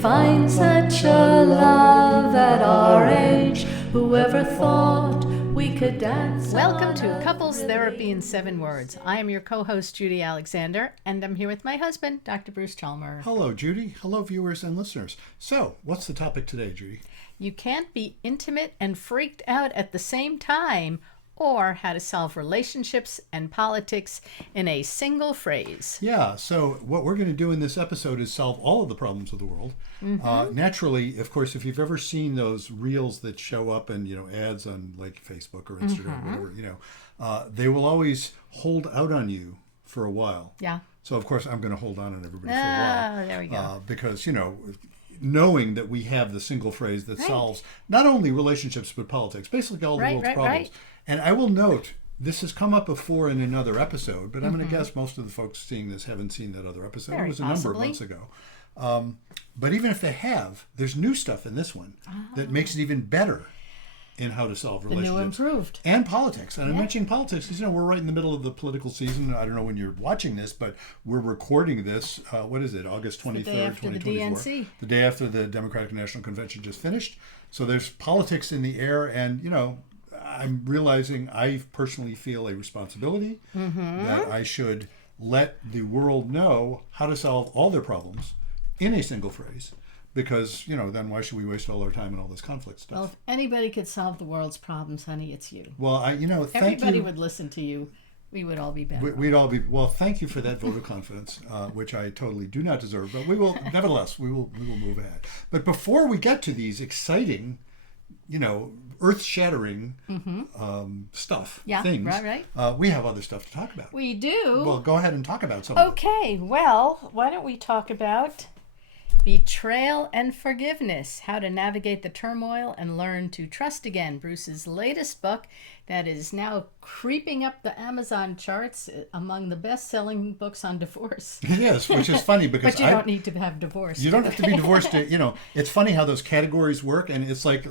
find such a love at our age. Whoever thought we could dance? Welcome to Couples Therapy in 7 Words. I am your co-host, Judy Alexander, and I'm here with my husband, Dr. Bruce Chalmer. Hello, Judy. Hello, viewers and listeners. So, what's the topic today, Judy? You can't be intimate and freaked out at the same time, or how to solve relationships and politics in a single phrase. Yeah, so what we're going to do in this episode is solve all of the problems of the world. Naturally, of course, if you've ever seen those reels that show up in, ads on like Facebook or Instagram or whatever, they will always hold out on you for a while. Yeah. So, of course, I'm going to hold on everybody for a while. There we go. Because, knowing that we have the single phrase that solves not only relationships but politics, basically all the world's problems. Right. And I will note, this has come up before in another episode, but I'm going to guess most of the folks seeing this haven't seen that other episode. Very it was a number of months ago. But even if they have, there's new stuff in this one that makes it even better in how to solve relationships. The new improved. And politics. And I'm mentioning politics because, we're right in the middle of the political season. I don't know when you're watching this, but we're recording this, what is it, August 23rd, 2024. DNC. The day after the Democratic National Convention just finished. So there's politics in the air, and, I'm realizing I personally feel a responsibility that I should let the world know how to solve all their problems in a single phrase. Because, then why should we waste all our time on all this conflict stuff? Well, if anybody could solve the world's problems, honey, it's you. Well, thank you. Everybody would listen to you. We would all be better. We'd all be, well, thank you for that vote of confidence, which I totally do not deserve. But we will, nevertheless, we will move ahead. But before we get to these exciting, earth-shattering stuff, things, right. We have other stuff to talk about. We do. Well, go ahead and talk about some of it. Okay, well, why don't we talk about betrayal and forgiveness, how to navigate the turmoil and learn to trust again. Bruce's latest book that is now creeping up the Amazon charts among the best-selling books on divorce. It is, which is funny because but you don't need to have divorce. You don't have to be divorced. It's funny how those categories work, and it's like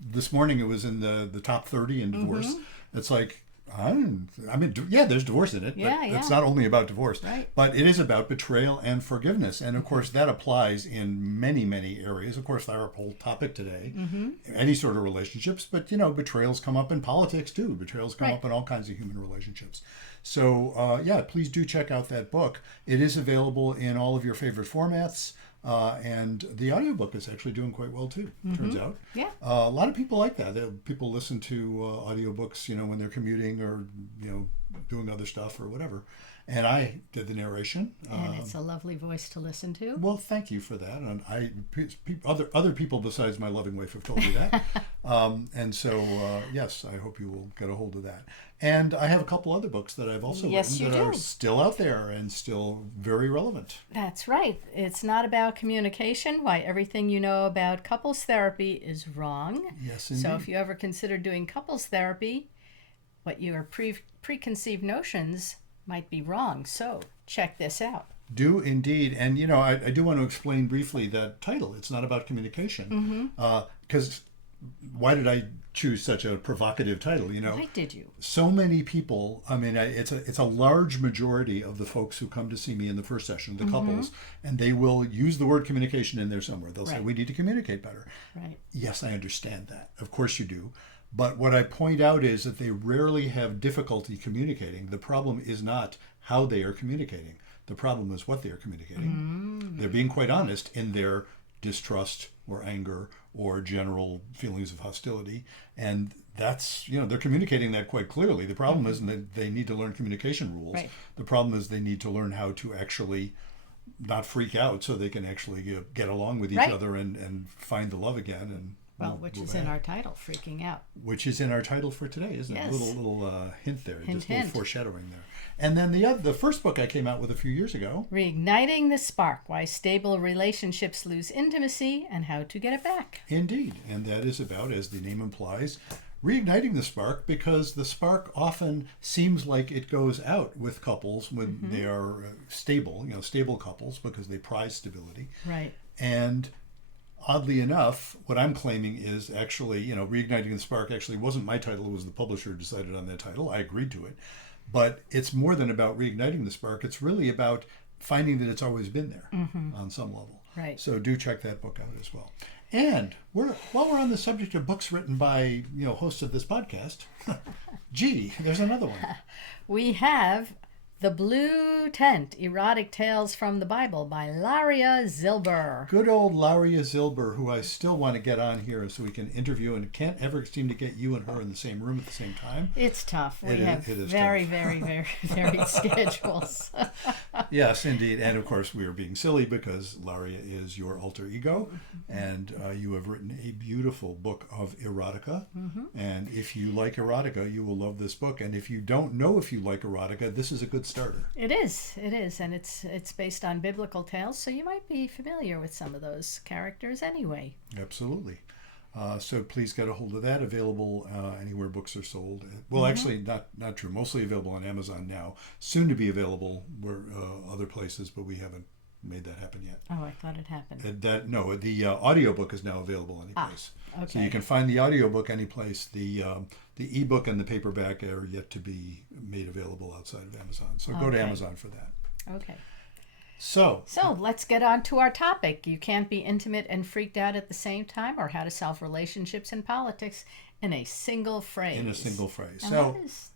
this morning it was in the top 30 in divorce. It's like, there's divorce in it, but it's not only about divorce, but it is about betrayal and forgiveness. And of course, that applies in many, many areas. Of course, our whole topic today, any sort of relationships, but betrayals come up in politics too. Betrayals come up in all kinds of human relationships. So, please do check out that book. It is available in all of your favorite formats. And the audiobook is actually doing quite well too, turns out. Yeah. A lot of people like that. People listen to audiobooks, when they're commuting or, doing other stuff or whatever. And I did the narration. And it's a lovely voice to listen to. Well, thank you for that. And other people besides my loving wife have told me that. And so, yes, I hope you will get a hold of that. And I have a couple other books that I've also written that are still out there and still very relevant. That's right. It's not about communication, why everything you know about couples therapy is wrong. Yes, indeed. So if you ever consider doing couples therapy, what your preconceived notions might be wrong. So check this out. Do indeed. And, I do want to explain briefly that title. It's not about communication. Because why did I choose such a provocative title? Why did you? So many people, it's a large majority of the folks who come to see me in the first session, the couples, and they will use the word communication in there somewhere. They'll say, we need to communicate better. Right. Yes, I understand that. Of course you do. But what I point out is that they rarely have difficulty communicating. The problem is not how they are communicating. The problem is what they are communicating. They're being quite honest in their distrust or anger or general feelings of hostility. And that's, they're communicating that quite clearly. The problem isn't that they need to learn communication rules. Right. The problem is they need to learn how to actually not freak out so they can actually get along with each other and find the love again. And which is in our title, Freaking Out. Which is in our title for today, isn't it? Yes. A little hint there, hint. A little foreshadowing there. And then the first book I came out with a few years ago. Reigniting the Spark, Why Stable Relationships Lose Intimacy and How to Get It Back. Indeed. And that is about, as the name implies, reigniting the spark, because the spark often seems like it goes out with couples when they are stable, stable couples, because they prize stability. Right. And oddly enough, what I'm claiming is actually, Reigniting the Spark actually wasn't my title. It was the publisher who decided on that title. I agreed to it. But it's more than about reigniting the spark. It's really about finding that it's always been there on some level. Right. So do check that book out as well. And while we're on the subject of books written by hosts of this podcast, gee, there's another one. We have The Blue Tent, Erotic Tales from the Bible by Laria Zilber. Good old Laria Zilber, who I still want to get on here so we can interview, and can't ever seem to get you and her in the same room at the same time. It's tough. We have it is very, tough. very, very varied schedules. Yes, indeed. And of course, we are being silly because Laria is your alter ego, and you have written a beautiful book of erotica. And if you like erotica, you will love this book. And if you don't know if you like erotica, this is a good starter. It is, and it's based on biblical tales, so you might be familiar with some of those characters anyway. Absolutely. So please get a hold of that. Available anywhere books are sold. Well, actually, not true. Mostly available on Amazon now. Soon to be available where other places, but we haven't made that happen yet. Oh, I thought it happened. The audiobook is now available anyplace. Okay. So you can find the audiobook anyplace. The ebook and the paperback are yet to be made available outside of Amazon. So go to Amazon for that. Okay. So let's get on to our topic. You can't be intimate and freaked out at the same time, or how to solve relationships and politics in a single phrase. In a single phrase. And So what is,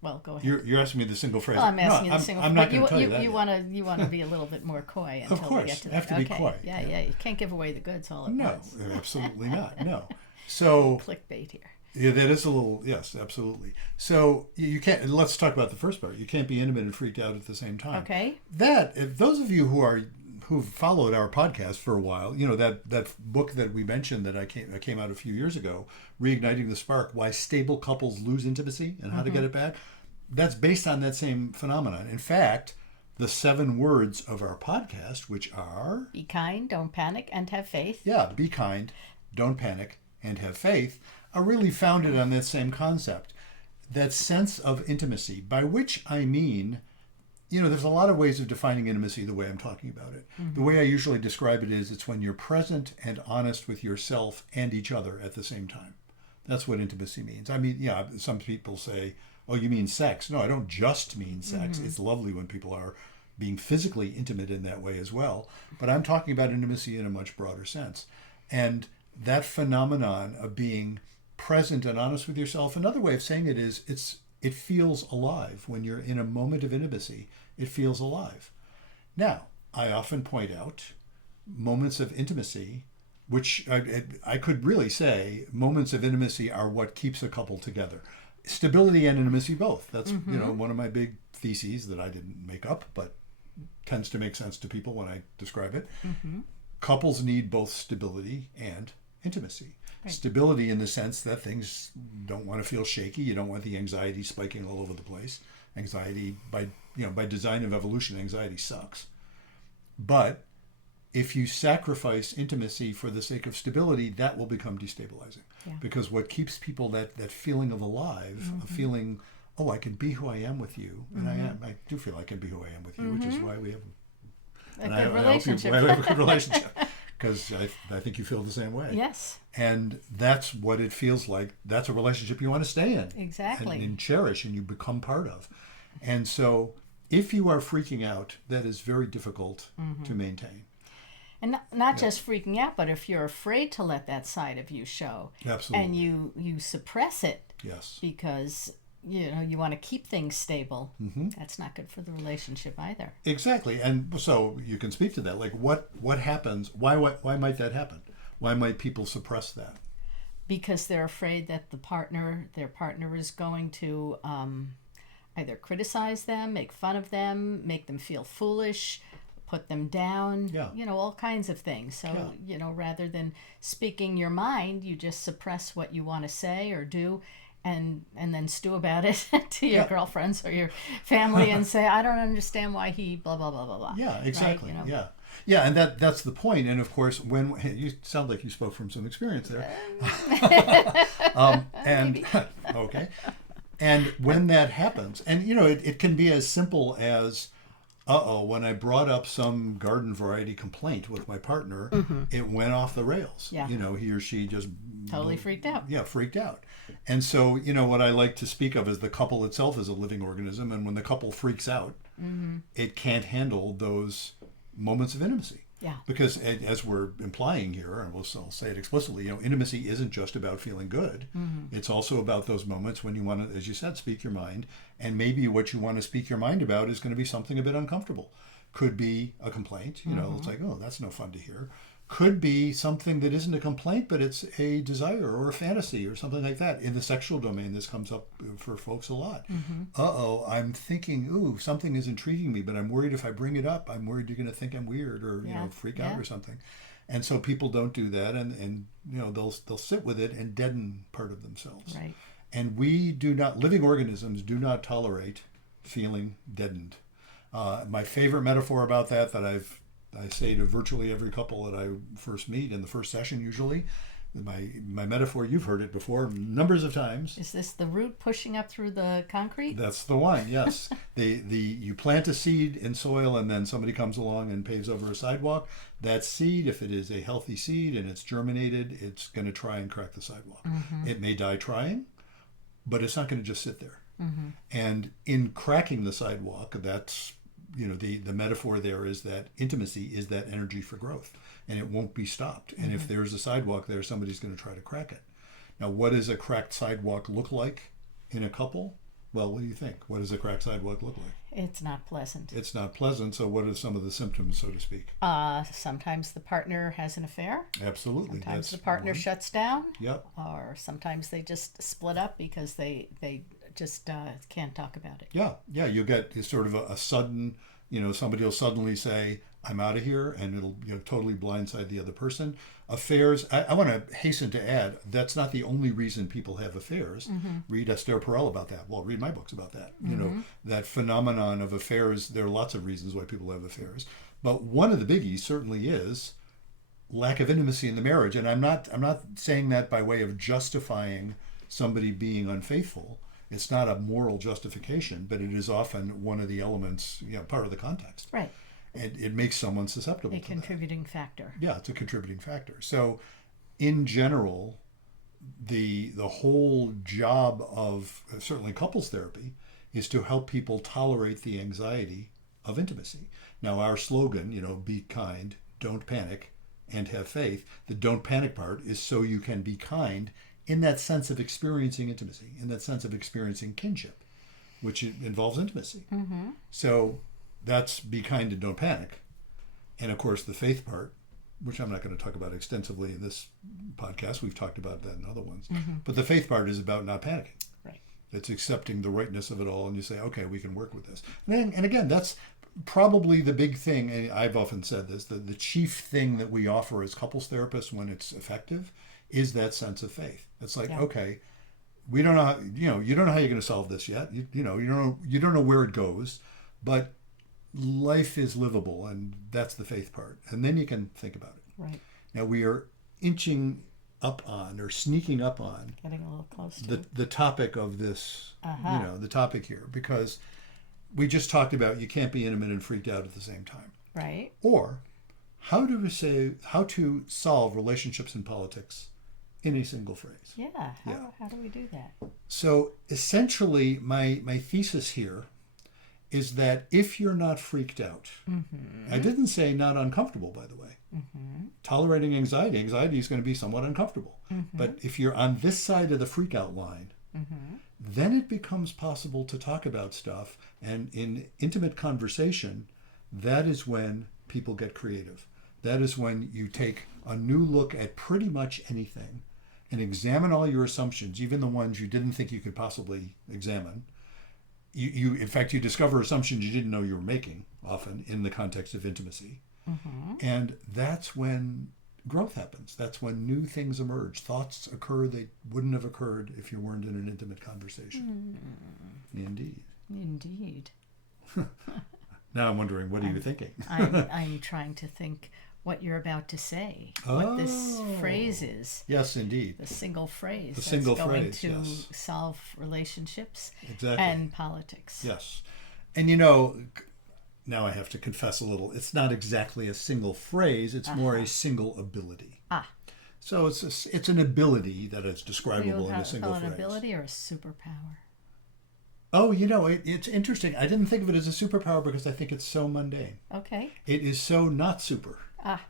well, go ahead. you're asking me the single phrase. Well, I'm asking you the I'm, single. I'm not but going to tell you that. You want to be a little bit more coy until Of course, we get to I have that. to be Okay. coy. Yeah. You can't give away the goods all at No, once. absolutely not. No. So Clickbait here. yeah, that is a little, yes, absolutely. So you can't. Let's talk about the first part. You can't be intimate and freaked out at the same time. Okay. If those of you who've followed our podcast for a while, that book that we mentioned that came out a few years ago, Reigniting the Spark: Why Stable Couples Lose Intimacy and How to Get It Back. That's based on that same phenomenon. In fact, the 7 words of our podcast, which are Be kind, don't panic, and have faith. be kind, don't panic, and have faith, are really founded on that same concept. That sense of intimacy, by which I mean, there's a lot of ways of defining intimacy the way I'm talking about it. The way I usually describe it is it's when you're present and honest with yourself and each other at the same time. That's what intimacy means. I mean, some people say, oh, you mean sex. No, I don't just mean sex. It's lovely when people are being physically intimate in that way as well. But I'm talking about intimacy in a much broader sense. And that phenomenon of being present and honest with yourself, another way of saying it is it feels alive. When you're in a moment of intimacy, it feels alive. Now, I often point out moments of intimacy, which I could really say moments of intimacy are what keeps a couple together. Stability and intimacy both. That's one of my big theses that I didn't make up, but tends to make sense to people when I describe it. Couples need both stability and intimacy. Right. Stability in the sense that things don't want to feel shaky. You don't want the anxiety spiking all over the place. Anxiety, by design of evolution, anxiety sucks. But if you sacrifice intimacy for the sake of stability, that will become destabilizing. Yeah. Because what keeps people that feeling of alive, a feeling, oh, I can be who I am with you, and I do feel I can be who I am with you, which is why we have a good relationship. I have a good relationship. Because I think you feel the same way. Yes. And that's what it feels like. That's a relationship you want to stay in. Exactly. And cherish and you become part of. And so if you are freaking out, that is very difficult to maintain. And not just freaking out, but if you're afraid to let that side of you show. Absolutely. And you suppress it. Yes. Because you want to keep things stable. That's not good for the relationship either. Exactly. And so you can speak to that. Like what happens? Why might that happen? Why might people suppress that? Because they're afraid that their partner is going to either criticize them, make fun of them, make them feel foolish, put them down, all kinds of things. So, rather than speaking your mind, you just suppress what you want to say or do. And then stew about it to your girlfriends or your family and say, I don't understand why he blah, blah, blah, blah, blah. Yeah, exactly. Right? Yeah, and that's the point. And of course, when you sound like you spoke from some experience there. Okay. And when that happens, and it can be as simple as, when I brought up some garden variety complaint with my partner, it went off the rails. Yeah. He or she just totally freaked out. Yeah, freaked out. And so, what I like to speak of is the couple itself is a living organism. And when the couple freaks out, it can't handle those moments of intimacy. Yeah. Because as we're implying here, and I'll say it explicitly, intimacy isn't just about feeling good. Mm-hmm. It's also about those moments when you want to, as you said, speak your mind. And maybe what you want to speak your mind about is going to be something a bit uncomfortable. Could be a complaint, it's like, oh, that's no fun to hear. Could be something that isn't a complaint, but it's a desire or a fantasy or something like that. In the sexual domain, this comes up for folks a lot. I'm thinking, ooh, something is intriguing me, but I'm worried if I bring it up, I'm worried you're going to think I'm weird or freak out or something. And so people don't do that, and they'll sit with it and deaden part of themselves. Right. And living organisms do not tolerate feeling deadened. My favorite metaphor about that I say to virtually every couple that I first meet in the first session usually, my metaphor, you've heard it before numbers of times. Is this the root pushing up through the concrete? That's the one, yes. You plant a seed in soil and then somebody comes along and paves over a sidewalk. That seed, if it is a healthy seed and it's germinated, it's going to try and crack the sidewalk. It may die trying, but it's not going to just sit there. And in cracking the sidewalk, that's the metaphor there is that intimacy is that energy for growth, and it won't be stopped. And if there's a sidewalk there, somebody's going to try to crack it. Now, what does a cracked sidewalk look like in a couple? Well, what do you think? What does a cracked sidewalk look like? It's not pleasant. It's not pleasant. So what are some of the symptoms, so to speak? Sometimes the partner has an affair. Absolutely. Sometimes the partner shuts down. Yep. Or sometimes they just split up because they just can't talk about it. Yeah. You get sort of a sudden, somebody will suddenly say, I'm out of here, and it'll totally blindside the other person. Affairs, I want to hasten to add, that's not the only reason people have affairs. Read Esther Perel about that. Well, read my books about that. That phenomenon of affairs, there are lots of reasons why people have affairs. But one of the biggies certainly is lack of intimacy in the marriage. And I'm not saying that by way of justifying somebody being unfaithful. It's not a moral justification, but it is often one of the elements, part of the context. Right. And it makes someone susceptible to that. A contributing factor. Yeah, it's a contributing factor. So in general, the whole job of certainly couples therapy is to help people tolerate the anxiety of intimacy. Now, our slogan, be kind, don't panic, and have faith. The don't panic part is so you can be kind in that sense of experiencing intimacy, in that sense of experiencing kinship, which involves intimacy. So that's be kind and don't panic. And of course, the faith part, which I'm not going to talk about extensively in this podcast. We've talked about that in other ones. But the faith part is about not panicking. Right. It's accepting the rightness of it all, and you say, okay, we can work with this. And again, that's probably the big thing, and I've often said this, the chief thing that we offer as couples therapists when it's effective is that sense of faith. It's like, okay, we don't know how, you don't know how you're going to solve this yet. You don't know where it goes, but life is livable, and that's the faith part. And then you can think about it. Right. Now we are inching up on or sneaking up on getting a little close to the topic of this, the topic here, because we just talked about you can't be intimate and freaked out at the same time. Right. Or how to solve relationships in politics in a single phrase. Yeah. How do we do that? So essentially, my thesis here is that if you're not freaked out, I didn't say not uncomfortable, by the way. Tolerating anxiety is going to be somewhat uncomfortable. But if you're on this side of the freak out line, then it becomes possible to talk about stuff. And in intimate conversation, that is when people get creative. That is when you take a new look at pretty much anything and examine all your assumptions, even the ones you didn't think you could possibly examine. In fact, you discover assumptions you didn't know you were making, often in the context of intimacy. And that's when growth happens. That's when new things emerge. Thoughts occur that wouldn't have occurred if you weren't in an intimate conversation. Indeed. Now I'm wondering, what are you thinking? I'm trying to think what you're about to say. What this phrase is. Yes, indeed. The single phrase. The single that's going phrase, to yes. solve relationships Exactly. and politics. Yes. And now I have to confess a little. It's not exactly a single phrase. It's more a single ability. So it's an ability that is describable in a single phrase. An ability or a superpower? Oh, you know, it's interesting. I didn't think of it as a superpower because I think it's so mundane. Okay. It is so not super. Ah.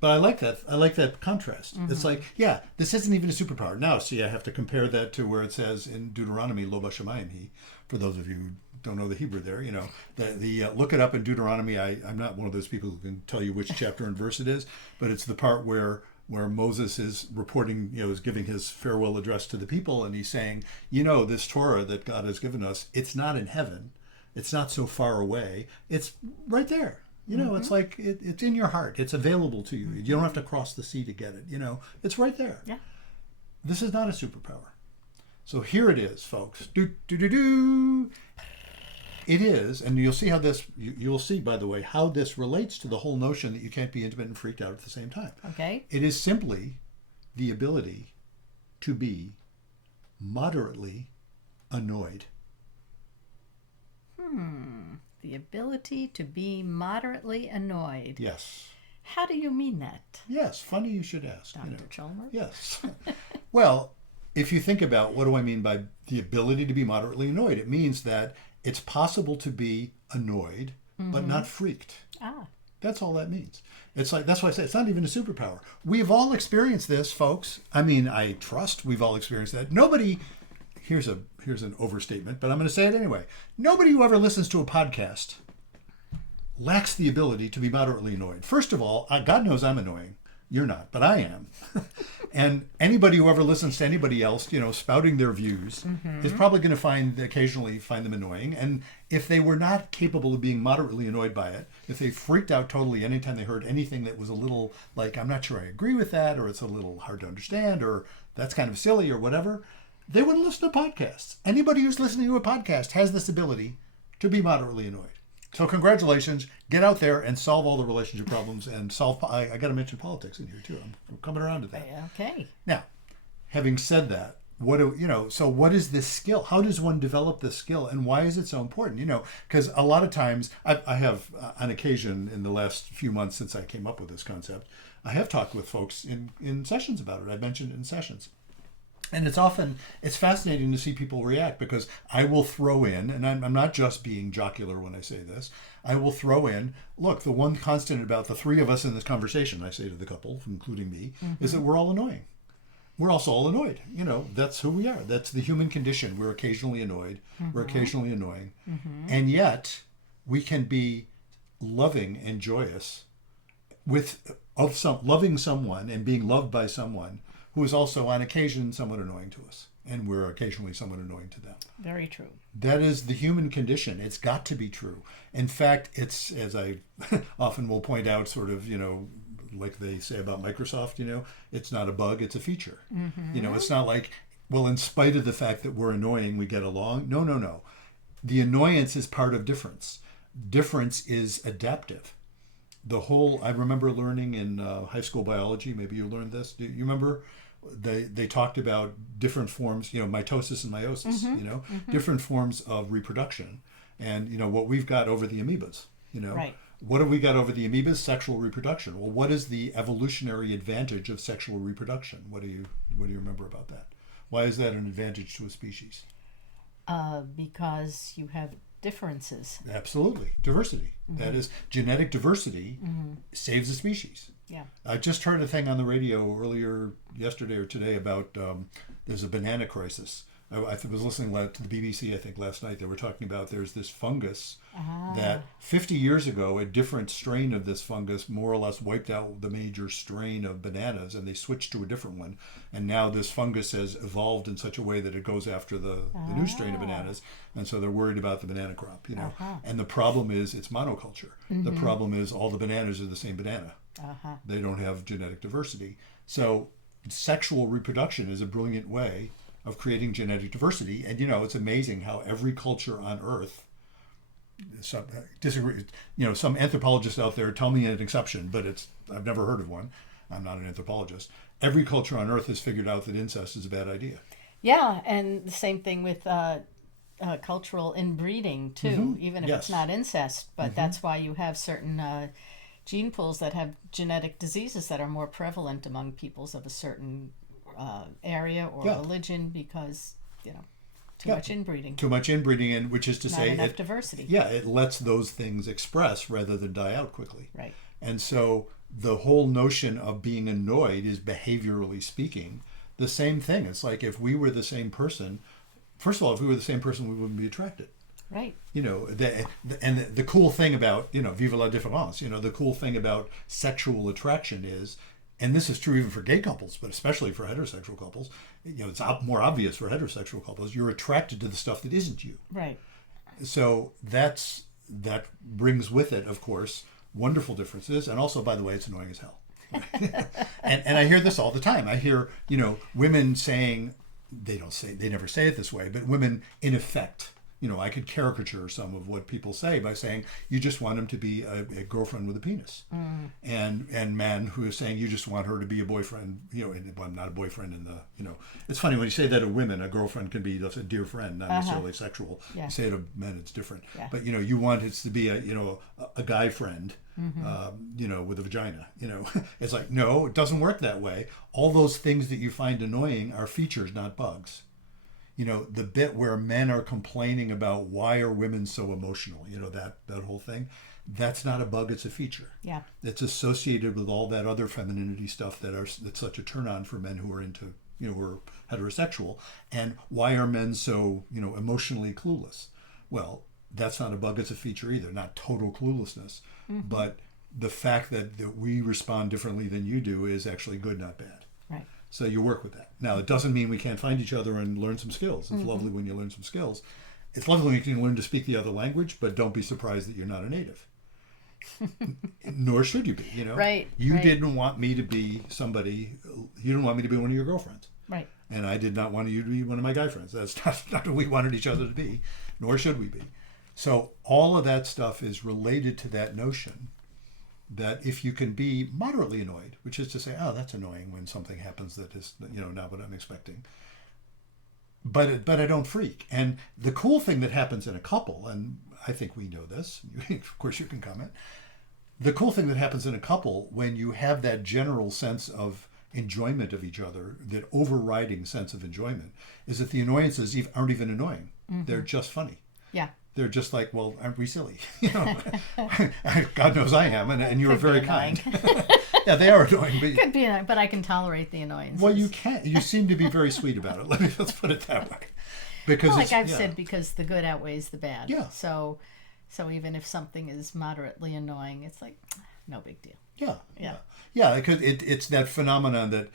But I like that. I like that contrast. It's like, yeah, this isn't even a superpower. Now, see, I have to compare that to where it says in Deuteronomy, Lo b'shamayim hi. For those of you who don't know the Hebrew there, you know, the look it up in Deuteronomy. I'm not one of those people who can tell you which chapter and verse it is, but it's the part where Moses is reporting, you know, is giving his farewell address to the people, and he's saying, you know, this Torah that God has given us, it's not in heaven. It's not so far away. It's right there. You know, it's like it's in your heart. It's available to you. You don't have to cross the sea to get it. You know, it's right there. Yeah. This is not a superpower. So here it is, folks. Do do do do. It is, and you'll see how this. You'll see, by the way, how this relates to the whole notion that you can't be intimate and freaked out at the same time. Okay. It is simply the ability to be moderately annoyed. The ability to be moderately annoyed. Yes. How do you mean that, Yes. Funny you should ask. Dr. You know. Chalmers? Yes. Well, if you think about what do I mean by the ability to be moderately annoyed, it means that it's possible to be annoyed, but not freaked. Ah. That's all that means. It's like, that's why I say it's not even a superpower. We've all experienced this, folks. I mean, I trust we've all experienced that. Nobody, here's an overstatement, but I'm going to say it anyway. Nobody who ever listens to a podcast lacks the ability to be moderately annoyed. First of all, God knows I'm annoying. You're not, but I am. And anybody who ever listens to anybody else, you know, spouting their views is probably going to occasionally find them annoying. And if they were not capable of being moderately annoyed by it, if they freaked out totally anytime they heard anything that was a little like, I'm not sure I agree with that, or it's a little hard to understand, or that's kind of silly or whatever, they wouldn't listen to podcasts. Anybody who's listening to a podcast has this ability to be moderately annoyed. So congratulations, get out there and solve all the relationship problems and solve, I got to mention politics in here too. I'm coming around to that. Okay. Now, having said that, so what is this skill? How does one develop this skill, and why is it so important? You know, because a lot of times I have on occasion in the last few months since I came up with this concept, I have talked with folks in sessions about it. I've mentioned it in sessions. And it's fascinating to see people react, because I will throw in, and I'm not just being jocular when I say this, I will throw in, look, the one constant about the three of us in this conversation, I say to the couple, including me, is that we're all annoying. We're also all annoyed. You know, that's who we are. That's the human condition. We're occasionally annoyed. We're occasionally annoying. And yet, we can be loving and joyous loving someone and being loved by someone who is also on occasion somewhat annoying to us, and we're occasionally somewhat annoying to them. Very true. That is the human condition. It's got to be true. In fact, it's, as I often will point out, sort of, you know, like they say about Microsoft, you know, it's not a bug, it's a feature. You know, it's not like, well, in spite of the fact that we're annoying, we get along. No. The annoyance is part of difference. Difference is adaptive. I remember learning in high school biology, maybe you learned this. Do you remember? They talked about different forms, you know, mitosis and meiosis, you know, different forms of reproduction. And, you know, what we've got over the amoebas, you know. Right. What have we got over the amoebas? Sexual reproduction. Well, what is the evolutionary advantage of sexual reproduction? What do you remember about that? Why is that an advantage to a species? Because you have differences. Absolutely. Diversity. That is, genetic diversity saves a species. Yeah. I just heard a thing on the radio earlier yesterday or today about there's a banana crisis. I was listening to the BBC, I think, last night. They were talking about there's this fungus that 50 years ago, a different strain of this fungus more or less wiped out the major strain of bananas, and they switched to a different one. And now this fungus has evolved in such a way that it goes after the new strain of bananas. And so they're worried about the banana crop, you know. And the problem is it's monoculture. The problem is all the bananas are the same banana. They don't have genetic diversity. So sexual reproduction is a brilliant way of creating genetic diversity. And, you know, it's amazing how every culture on Earth, some anthropologists out there tell me an exception, but I've never heard of one. I'm not an anthropologist. Every culture on Earth has figured out that incest is a bad idea. Yeah, and the same thing with cultural inbreeding, too, even if it's not incest. But that's why you have certain gene pools that have genetic diseases that are more prevalent among peoples of a certain area or religion, because, you know. Too much inbreeding. Too much inbreeding, and which is to Not say, enough diversity. Yeah, it lets those things express rather than die out quickly. Right. And so the whole notion of being annoyed is, behaviorally speaking, the same thing. It's like if we were the same person. First of all, if we were the same person, we wouldn't be attracted. Right. And the cool thing about, vive la différence, the cool thing about sexual attraction is, and this is true even for gay couples, but especially for heterosexual couples, it's more obvious for heterosexual couples, you're attracted to the stuff that isn't you. Right. So that brings with it, of course, wonderful differences. And also, by the way, it's annoying as hell. and I hear this all the time. I hear, women saying, they never say it this way, but women in effect, I could caricature some of what people say by saying you just want him to be a girlfriend with a penis, and men who are saying you just want her to be a boyfriend, and not a boyfriend in the, it's funny when you say that of women, a girlfriend can be a dear friend, not necessarily sexual. Yeah. You say it of men, it's different. Yeah. But you want it to be a guy friend, with a vagina. It's like, no, it doesn't work that way. All those things that you find annoying are features, not bugs. The bit where men are complaining about why are women so emotional, that whole thing, that's not a bug, it's a feature. Yeah. It's associated with all that other femininity stuff that's such a turn on for men who are into, who are heterosexual. And why are men so, emotionally clueless? Well, that's not a bug, it's a feature either, not total cluelessness. But the fact that we respond differently than you do is actually good, not bad. Right. So you work with that. Now, it doesn't mean we can't find each other and learn some skills. It's lovely when you learn some skills. It's lovely when you can learn to speak the other language, but don't be surprised that you're not a native. Nor should you be, Right. You right. didn't want me to be somebody, you didn't want me to be one of your girlfriends. Right. And I did not want you to be one of my guy friends. That's not what we wanted each other to be, nor should we be. So all of that stuff is related to that notion that if you can be moderately annoyed, which is to say, oh, that's annoying when something happens that is, not what I'm expecting. But I don't freak. And the cool thing that happens in a couple, and I think we know this, of course you can comment, the cool thing that happens in a couple when you have that general sense of enjoyment of each other, that overriding sense of enjoyment, is that the annoyances aren't even annoying. They're just funny. Yeah. They're just like, well, aren't we silly? God knows I am, and you're very kind. Yeah, they are annoying. But Could be, but I can tolerate the annoyance. Well, you can't. You seem to be very sweet about it. Let's put it that way. Because like I've said, because the good outweighs the bad. Yeah. So even if something is moderately annoying, it's like, no big deal. Yeah. Because it's that phenomenon that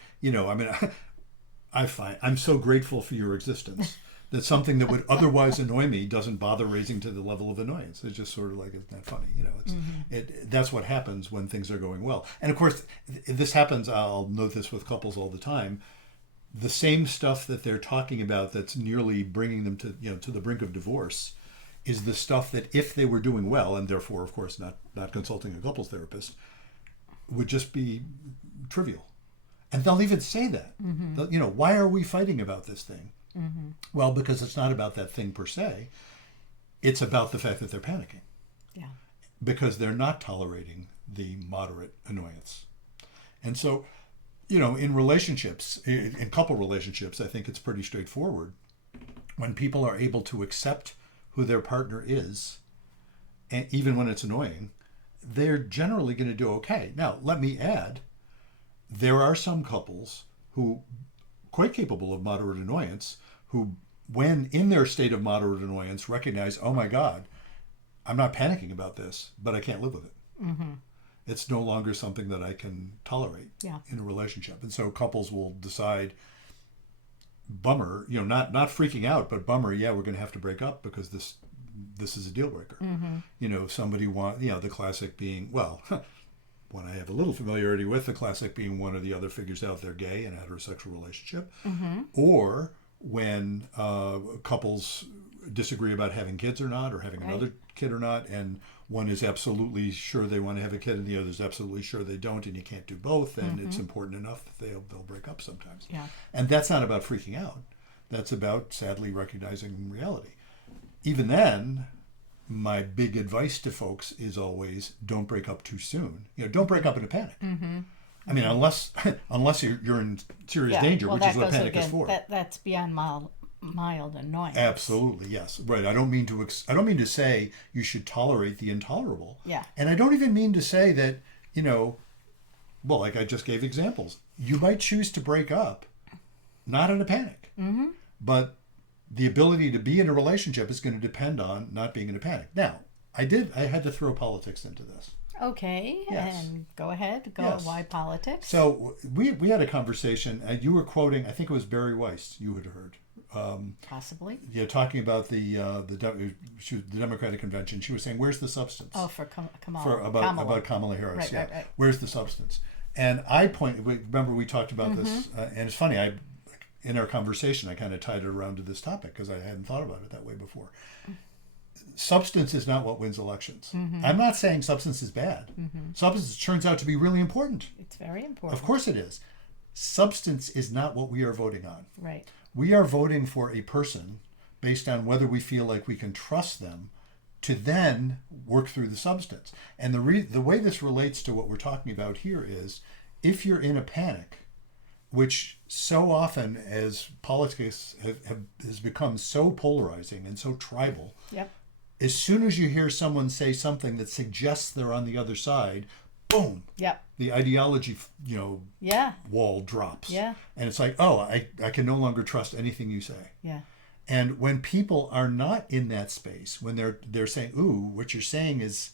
I find I'm so grateful for your existence. That something that would otherwise annoy me doesn't bother raising to the level of annoyance. It's just sort of like, it's not funny, that's what happens when things are going well. And of course, this happens, I'll note this with couples all the time, the same stuff that they're talking about that's nearly bringing them to the brink of divorce is the stuff that if they were doing well, and therefore, of course, not consulting a couples therapist, would just be trivial. And they'll even say that. Why are we fighting about this thing? Well, because it's not about that thing per se. It's about the fact that they're panicking. Yeah. Because they're not tolerating the moderate annoyance. And so, in relationships, in couple relationships, I think it's pretty straightforward. When people are able to accept who their partner is, and even when it's annoying, they're generally going to do okay. Now, let me add, there are some couples who quite capable of moderate annoyance, who, when in their state of moderate annoyance, recognize, oh my God, I'm not panicking about this, but I can't live with it. It's no longer something that I can tolerate in a relationship. And so couples will decide, bummer, not freaking out, but bummer, we're going to have to break up because this is a deal breaker. Somebody the classic being, one I have a little familiarity with, the classic being one or the other figures out they're gay in a heterosexual relationship, or when couples disagree about having kids or not, or having another kid or not, and one is absolutely sure they want to have a kid and the other is absolutely sure they don't, and you can't do both, and it's important enough that they'll break up sometimes. Yeah. And that's not about freaking out. That's about sadly recognizing reality. Even then, my big advice to folks is always don't break up too soon. Don't break up in a panic. I mean, unless you're in serious danger, well, which is what goes panic is again, for. That's beyond mild annoyance. Absolutely, yes. Right. I don't mean to say you should tolerate the intolerable. Yeah. And I don't even mean to say that, well, like I just gave examples. You might choose to break up, not in a panic. Mm-hmm. But the ability to be in a relationship is going to depend on not being in a panic. Now, I had to throw politics into this. Okay, Yes. and go ahead. Yes. Why politics? So we had a conversation. You were quoting, I think it was Barry Weiss. You had heard. Possibly. Yeah, talking about the Democratic convention. She was saying, "Where's the substance?" Oh, for Kamala. About Kamala Harris. Right, yeah. right. Where's the substance? And remember we talked about this, and it's funny. In our conversation, I kind of tied it around to this topic because I hadn't thought about it that way before. Substance is not what wins elections. I'm not saying substance is bad. Substance turns out to be really important. It's very important. Of course it is. Substance is not what we are voting on. Right. We are voting for a person based on whether we feel like we can trust them to then work through the substance. And the way this relates to what we're talking about here is if you're in a panic, which so often as politics has become so polarizing and so tribal, Yep. as soon as you hear someone say something that suggests they're on the other side, boom, Yep. the ideology, Yeah. wall drops. Yeah. And it's like, oh, I can no longer trust anything you say. Yeah. And when people are not in that space, when they're saying, ooh, what you're saying is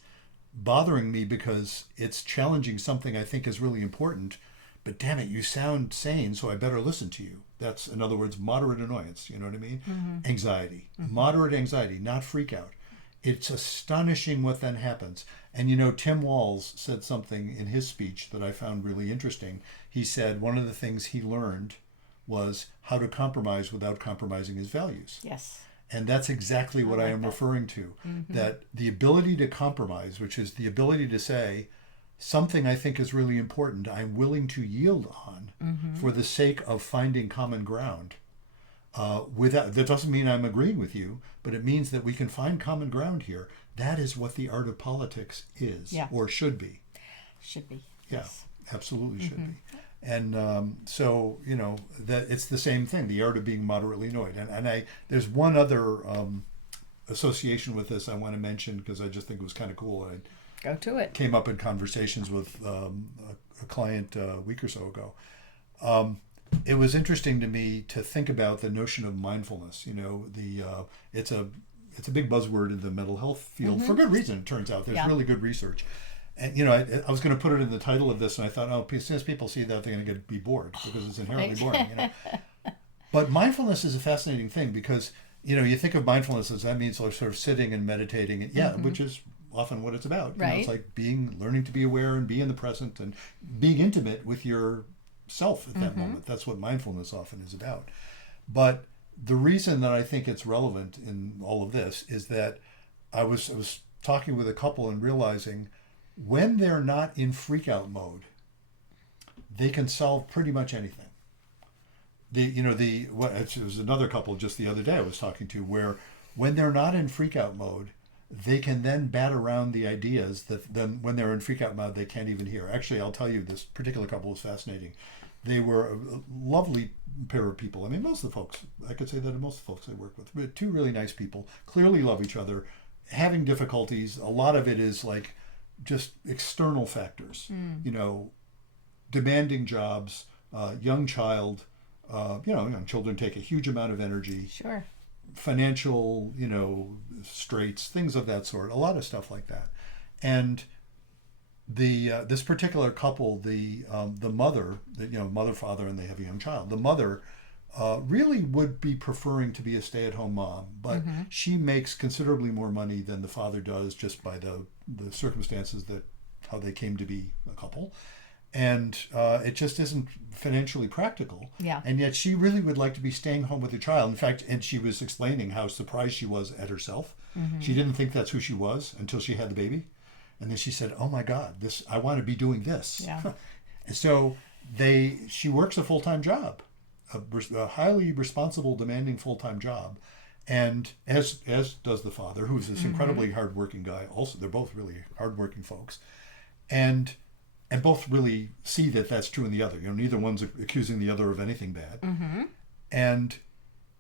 bothering me because it's challenging something I think is really important, but damn it, you sound sane, so I better listen to you. That's, in other words, moderate annoyance. You know what I mean? Anxiety. Moderate anxiety, not freak out. It's astonishing what then happens. And Tim Walz said something in his speech that I found really interesting. He said one of the things he learned was how to compromise without compromising his values. Yes. And that's exactly what I am referring to. That the ability to compromise, which is the ability to say, something I think is really important, I'm willing to yield on for the sake of finding common ground. That doesn't mean I'm agreeing with you, but it means that we can find common ground here. That is what the art of politics is, or should be. Should be. Yeah, Yes. absolutely should be. And so that it's the same thing, the art of being moderately annoyed. And there's one other association with this I want to mention because I just think it was kind of cool. Go to it. Came up in conversations with a client a week or so ago. It was interesting to me to think about the notion of mindfulness. It's a big buzzword in the mental health field for good reason. It turns out there's really good research. And I was going to put it in the title of this, and I thought, as soon as people see that, they're going to be bored because it's inherently boring. But mindfulness is a fascinating thing because you think of mindfulness as that means like sort of sitting and meditating, and which is often what it's about. Right. It's like learning to be aware and be in the present and being intimate with yourself at that moment. That's what mindfulness often is about. But the reason that I think it's relevant in all of this is that I was talking with a couple and realizing when they're not in freak out mode, they can solve pretty much anything. It was another couple just the other day I was talking to where when they're not in freak out mode, they can then bat around the ideas that then when they're in freak out mode, they can't even hear. Actually, I'll tell you, this particular couple was fascinating. They were a lovely pair of people. I mean, most of the folks, I could say that most of the folks I work with, two really nice people, clearly love each other, having difficulties. A lot of it is like just external factors, demanding jobs, young child, young children take a huge amount of energy. Sure. Financial, straits, things of that sort, a lot of stuff like that. And this particular couple, the mother, mother, father, and they have a young child. The mother really would be preferring to be a stay-at-home mom, but she makes considerably more money than the father does just by the circumstances that how they came to be a couple. And it just isn't financially practical. Yeah. And yet she really would like to be staying home with her child. In fact, and she was explaining how surprised she was at herself. She didn't think that's who she was until she had the baby. And then she said, oh my God, I want to be doing this. Yeah. And so she works a full-time job, a highly responsible, demanding full-time job. And as does the father, who's this incredibly hardworking guy. Also, they're both really hardworking folks. And both really see that that's true in the other. Neither one's accusing the other of anything bad. And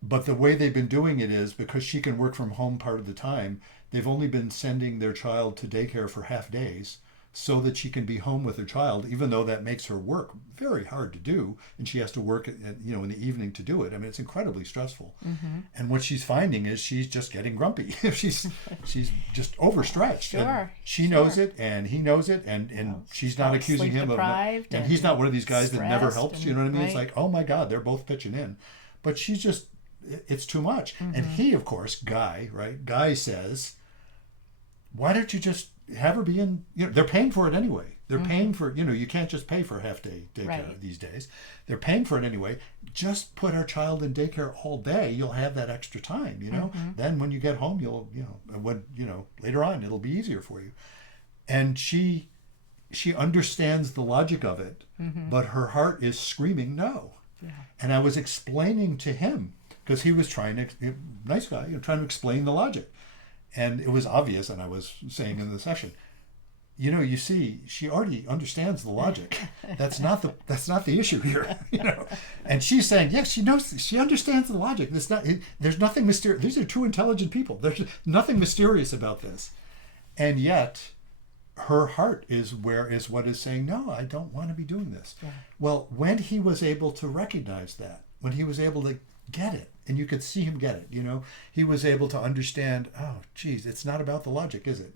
But the way they've been doing it is because she can work from home part of the time, they've only been sending their child to daycare for half days so that she can be home with her child, even though that makes her work very hard to do, and she has to work in the evening to do it. I mean, it's incredibly stressful. And what she's finding is she's just getting grumpy. she's just overstretched. Sure, and she knows it, and he knows it, and she's not accusing him of and he's not one of these guys that never helps. You know what I mean? It's like, oh my God, they're both pitching in, but she's just, it's too much. And he, of course, Guy says, why don't you just have her be in, they're paying for it anyway. They're paying for, you can't just pay for a half day daycare these days. They're paying for it anyway. Just put our child in daycare all day. You'll have that extra time, Then when you get home, you'll, later on, it'll be easier for you. And she understands the logic of it, but her heart is screaming no. Yeah. And I was explaining to him, because he was trying to, nice guy, trying to explain the logic. And it was obvious, and I was saying in the session, you see, she already understands the logic. That's not the issue here, And she's saying, yes, she knows, she understands the logic. There's nothing mysterious. These are two intelligent people. There's nothing mysterious about this. And yet, her heart is what is saying, no, I don't want to be doing this. Yeah. Well, when he was able to recognize that, when he was able to get it, and you could see him get it, he was able to understand, oh, geez, it's not about the logic, is it,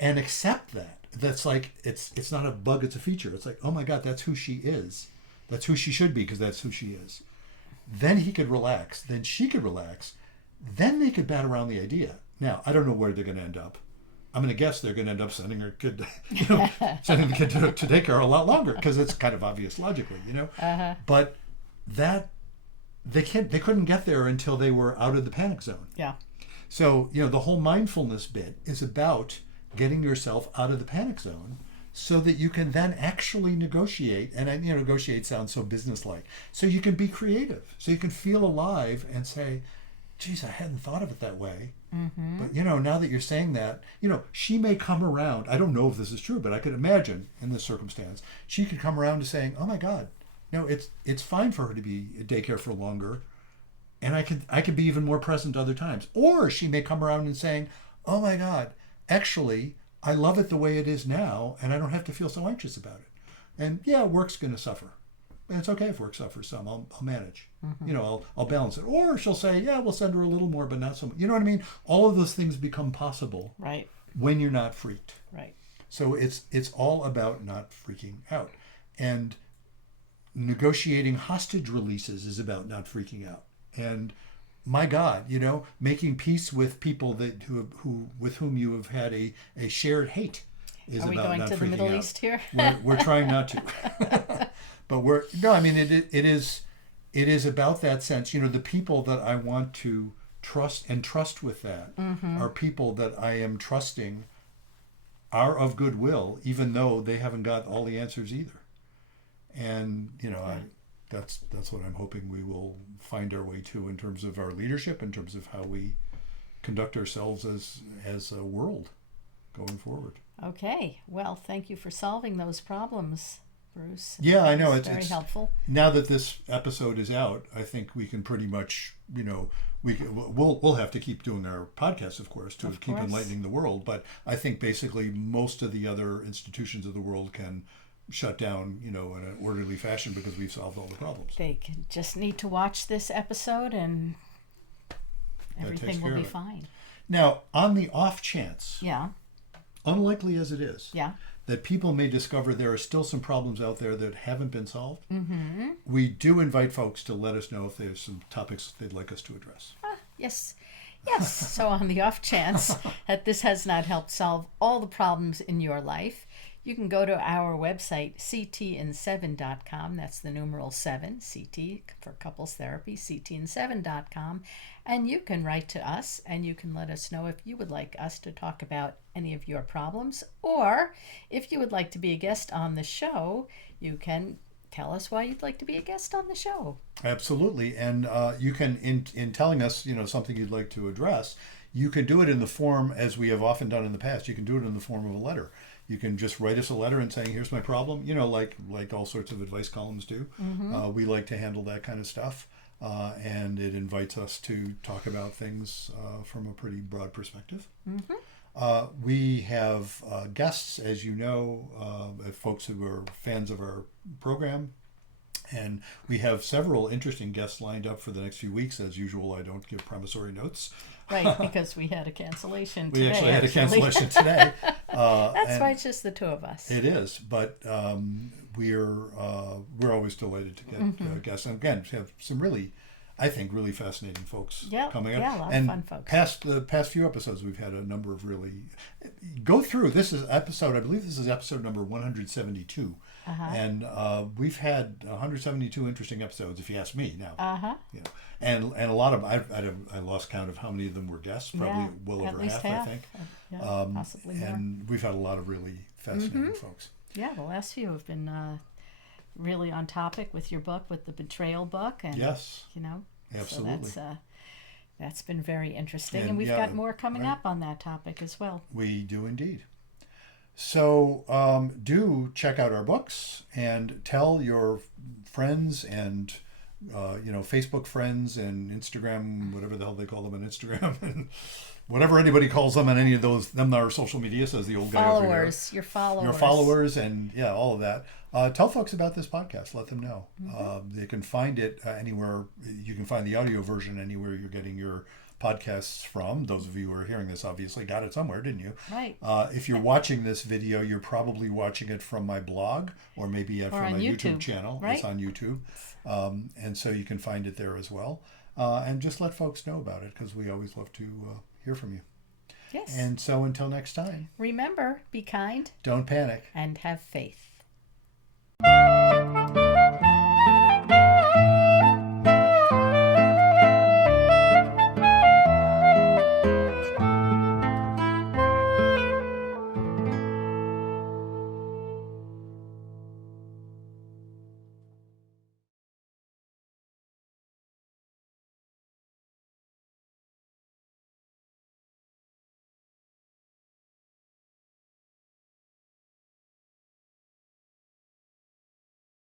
and accept that. That's like, it's not a bug, it's a feature. It's like, oh my God, that's who she is. That's who she should be, because that's who she is. Then he could relax. Then she could relax. Then they could bat around the idea. Now, I don't know where they're going to end up. I'm going to guess they're going to end up sending her kid, sending the kid to daycare a lot longer, because it's kind of obvious logically, But that, they couldn't get there until they were out of the panic zone. Yeah. So, the whole mindfulness bit is about getting yourself out of the panic zone so that you can then actually negotiate. And negotiate sounds so businesslike. So you can be creative. So you can feel alive and say, geez, I hadn't thought of it that way. But, now that you're saying that, she may come around. I don't know if this is true, but I could imagine in this circumstance, she could come around to saying, oh my God, no, it's fine for her to be at daycare for longer, and I could be even more present other times. Or she may come around and saying, oh my God, actually, I love it the way it is now, and I don't have to feel so anxious about it. And yeah, work's going to suffer. And it's okay if work suffers some. I'll manage. I'll balance it. Or she'll say, yeah, we'll send her a little more, but not so much. You know what I mean? All of those things become possible when you're not freaked. Right. So it's all about not freaking out. And negotiating hostage releases is about not freaking out. And my God, making peace with people with whom you have had a shared hate is about not freaking out. Are we going to the Middle East here? We're trying not to. But it is about that sense. The people that I want to trust with that are people that I am trusting are of goodwill, even though they haven't got all the answers either. And that's what I'm hoping we will find our way to in terms of our leadership, in terms of how we conduct ourselves as a world going forward. Okay. Well, thank you for solving those problems, Bruce. Yeah, I know. It's very helpful. Now that this episode is out, I think we can pretty much, we'll have to keep doing our podcast, of course, to keep enlightening the world. But I think basically most of the other institutions of the world can shut down, in an orderly fashion, because we've solved all the problems. They just need to watch this episode and everything will be fine. Now, on the off chance, unlikely as it is, that people may discover there are still some problems out there that haven't been solved, we do invite folks to let us know if there's some topics they'd like us to address. Yes. So on the off chance that this has not helped solve all the problems in your life, you can go to our website, ctand7.com. That's the numeral 7, CT for couples therapy, ctand7.com. And you can write to us and you can let us know if you would like us to talk about any of your problems, or if you would like to be a guest on the show, you can tell us why you'd like to be a guest on the show. Absolutely. And you can, in telling us, something you'd like to address, you can do it in the form, as we have often done in the past, you can do it in the form of a letter. You can just write us a letter and saying, here's my problem, like all sorts of advice columns do. We like to handle that kind of stuff. and it invites us to talk about things from a pretty broad perspective. We have guests, as you know, folks who are fans of our program. And we have several interesting guests lined up for the next few weeks. As usual, I don't give promissory notes. Right, because we had a cancellation today. We actually had a cancellation today. That's why it's just the two of us. It is, but we're always delighted to get guests. And again, we have some really, I think, really fascinating folks coming up. Yeah, a lot and of fun folks. The past few episodes, we've had a number of really go through. This is episode, I believe this is episode number 172. And we've had 172 interesting episodes, if you ask me. Now, you know, and a lot of I lost count of how many of them were guests. Probably well over half, I think. Possibly more. And we've had a lot of really fascinating folks. Yeah, the last few have been really on topic with your book, with the betrayal book, and yes, you know, absolutely. So that's been very interesting, and we've got more coming up on that topic as well. We do indeed. So do check out our books and tell your friends and Facebook friends and Instagram, whatever the hell they call them on Instagram, and whatever anybody calls them on any of those. Them are social media, says the old guy over here. Your followers. Your followers, and all of that. Tell folks about this podcast. Let them know. They can find it anywhere. You can find the audio version anywhere you're getting your podcasts from. Those of you who are hearing this obviously got it somewhere, didn't you? Right. If you're watching this video, you're probably watching it from my blog or maybe from my YouTube channel. Right? It's on YouTube. And so you can find it there as well. And just let folks know about it, because we always love to hear from you. Yes. And so until next time, remember, be kind. Don't panic. And have faith.